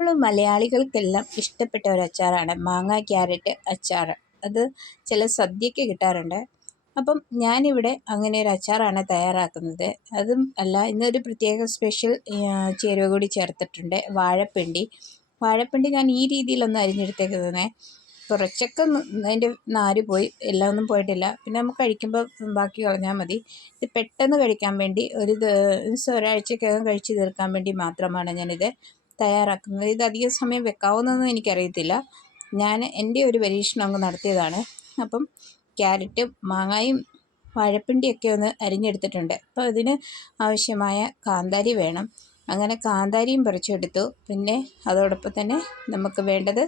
നമ്മൾ മലയാളികൾക്കെല്ലാം ഇഷ്ടപ്പെട്ട ഒരു അച്ചാറാണ് മാങ്ങ ക്യാരറ്റ് അച്ചാർ. അത് ചില സദ്യക്ക് കിട്ടാറുണ്ട്. അപ്പം ഞാനിവിടെ അങ്ങനെ ഒരു അച്ചാറാണ് തയ്യാറാക്കുന്നത്. അതും അല്ല, ഇന്നൊരു പ്രത്യേക സ്പെഷ്യൽ ചേരുവ കൂടി ചേർത്തിട്ടുണ്ട്, വാഴപ്പിണ്ടി. വാഴപ്പിണ്ടി ഞാൻ ഈ രീതിയിലൊന്നും അരിഞ്ഞെടുത്തേക്കുന്നത്, കുറച്ചൊക്കെ അതിൻ്റെ നാര് പോയി, എല്ലാം ഒന്നും പോയിട്ടില്ല. പിന്നെ നമുക്ക് കഴിക്കുമ്പോൾ ബാക്കി കളഞ്ഞാൽ മതി. ഇത് പെട്ടെന്ന് കഴിക്കാൻ വേണ്ടി ഒരാഴ്ചക്കകം കഴിച്ച് തീർക്കാൻ വേണ്ടി മാത്രമാണ് ഞാനിത് തയ്യാറാക്കുന്നത്. ഇത് അധികം സമയം വെക്കാവുന്നതെന്ന് എനിക്കറിയത്തില്ല. ഞാൻ എൻ്റെ ഒരു പരീക്ഷണം അങ്ങ് നടത്തിയതാണ്. അപ്പം ക്യാരറ്റും മാങ്ങയും വാഴപ്പിണ്ടിയൊക്കെ ഒന്ന് അരിഞ്ഞെടുത്തിട്ടുണ്ട്. അപ്പോൾ ഇതിന് ആവശ്യമായ കാന്താരി വേണം. അങ്ങനെ കാന്താരിയും പറിച്ചെടുത്തു. പിന്നെ അതോടൊപ്പം തന്നെ നമുക്ക് വേണ്ടത്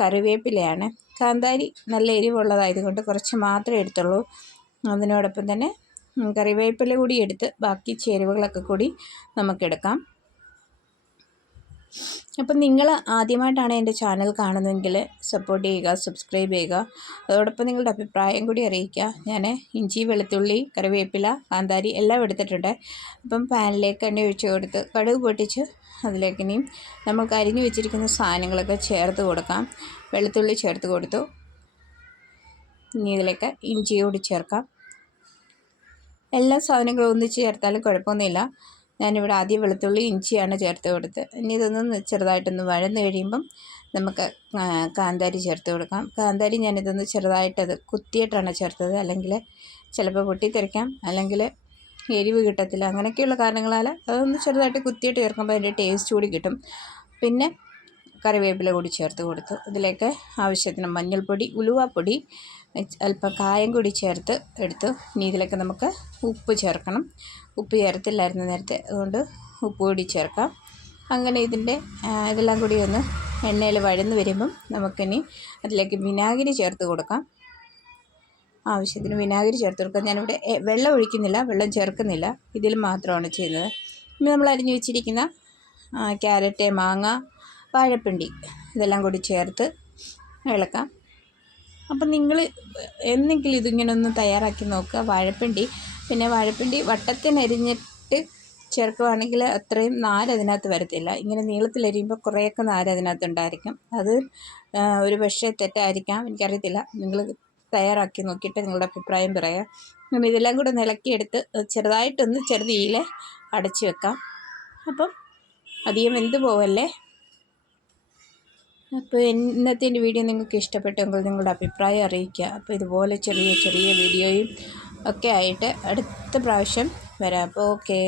കറിവേപ്പിലയാണ്. കാന്താരി നല്ല എരിവുള്ളതായതുകൊണ്ട് കുറച്ച് മാത്രമേ എടുത്തുള്ളൂ. അതിനോടൊപ്പം തന്നെ കറിവേപ്പില കൂടി എടുത്ത് ബാക്കി ചേരുവകളൊക്കെ കൂടി നമുക്കെടുക്കാം. അപ്പം നിങ്ങൾ ആദ്യമായിട്ടാണ് എൻ്റെ ചാനൽ കാണുന്നതെങ്കിൽ സപ്പോർട്ട് ചെയ്യുക, സബ്സ്ക്രൈബ് ചെയ്യുക. അതോടൊപ്പം നിങ്ങളുടെ അഭിപ്രായം കൂടി അറിയിക്കുക. ഞാൻ ഇഞ്ചി, വെളുത്തുള്ളി, കറിവേപ്പില, കാന്താരി എല്ലാം എടുത്തിട്ടുണ്ട്. അപ്പം പാനിലേക്ക് എണ്ണ ഒഴിച്ച് കൊടുത്ത് കടുക് പൊട്ടിച്ച് അതിലേക്ക് ഇനിയും നമുക്ക് അരിഞ്ഞു വെച്ചിരിക്കുന്ന സാധനങ്ങളൊക്കെ ചേർത്ത് കൊടുക്കാം. വെളുത്തുള്ളി ചേർത്ത് കൊടുത്തു. ഇനി ഇതിലേക്ക് ഇഞ്ചി കൂടി ചേർക്കാം. എല്ലാ സാധനങ്ങളും ഒന്നിച്ച് ചേർത്താലും കുഴപ്പമൊന്നുമില്ല. ഞാനിവിടെ ആദ്യം വെളുത്തുള്ളി ഇഞ്ചിയാണ് ചേർത്ത് കൊടുത്ത്. ഇനി ഇതൊന്ന് ചെറുതായിട്ടൊന്ന് വഴന്ന് കഴിയുമ്പം നമുക്ക് കാന്താരി ചേർത്ത് കൊടുക്കാം. കാന്താരി ഞാനിതൊന്ന് ചെറുതായിട്ടത് കുത്തിയിട്ടാണ് ചേർത്തത്, അല്ലെങ്കിൽ ചിലപ്പോൾ പൊട്ടിത്തെറിക്കാം, അല്ലെങ്കിൽ എരിവ് കിട്ടത്തില്ല. അങ്ങനെയൊക്കെയുള്ള കാരണങ്ങളാൽ അതൊന്ന് ചെറുതായിട്ട് കുത്തിയിട്ട് ചേർക്കുമ്പോൾ അതിൻ്റെ ടേസ്റ്റ് കൂടി കിട്ടും. പിന്നെ കറിവേപ്പില കൂടി ചേർത്ത് കൊടുത്തു. ഇതിലേക്ക് ആവശ്യത്തിന് മഞ്ഞൾപ്പൊടി, ഉലുവാപ്പൊടി, അല്പം കായം കൂടി ചേർത്ത് എടുത്തു. ഇനി ഇതിലേക്ക് നമുക്ക് ഉപ്പ് ചേർക്കണം. ഉപ്പ് ചേർത്തില്ലായിരുന്നു നേരത്തെ, അതുകൊണ്ട് ഉപ്പ് കൂടി ചേർക്കാം. അങ്ങനെ ഇതെല്ലാം കൂടി ഒന്ന് എണ്ണയിൽ വഴന്ന് വരുമ്പം നമുക്കിനി അതിലേക്ക് വിനാഗിരി ചേർത്ത് കൊടുക്കാം. ആവശ്യത്തിന് വിനാഗിരി ചേർത്ത് കൊടുക്കാം. ഞാനിവിടെ വെള്ളം ഒഴിക്കുന്നില്ല, വെള്ളം ചേർക്കുന്നില്ല, ഇതിൽ മാത്രമാണ് ചെയ്യുന്നത്. ഇനി നമ്മൾ അരിഞ്ഞു വെച്ചിരിക്കുന്ന ക്യാരറ്റ്, മാങ്ങ, വാഴപ്പിണ്ടി ഇതെല്ലാം കൂടി ചേർത്ത് ഇളക്കാം. അപ്പം നിങ്ങൾ എന്തെങ്കിലും ഇതിങ്ങനെ ഒന്ന് തയ്യാറാക്കി നോക്കുക. വാഴപ്പിണ്ടി വട്ടത്തിനരിഞ്ഞിട്ട് ചേർക്കുകയാണെങ്കിൽ അത്രയും നാര് അതിനകത്ത് വരത്തില്ല. ഇങ്ങനെ നീളത്തിലരിയുമ്പോൾ കുറേയൊക്കെ നാര് അതിനകത്തുണ്ടായിരിക്കും. അത് ഒരു പക്ഷേ തെറ്റായിരിക്കാം, എനിക്കറിയത്തില്ല. നിങ്ങൾ തയ്യാറാക്കി നോക്കിയിട്ട് നിങ്ങളുടെ അഭിപ്രായം പറയുക. അങ്ങനെ ഇതെല്ലാം കൂടെ ഇളക്കിയെടുത്ത് ചെറുതായിട്ടൊന്ന് ചെറുതീയിൽ അടച്ച് വെക്കാം. അപ്പം അധികം വെന്ത് പോവല്ലേ. അപ്പോൾ ഇന്നത്തെ എൻ്റെ വീഡിയോ നിങ്ങൾക്ക് ഇഷ്ടപ്പെട്ടെങ്കിൽ നിങ്ങളുടെ അഭിപ്രായം അറിയിക്കുക. അപ്പോൾ ഇതുപോലെ ചെറിയ ചെറിയ വീഡിയോയും ഒക്കെ ആയിട്ട് അടുത്ത പ്രാവശ്യം വരാം. അപ്പോൾ ഓക്കേ.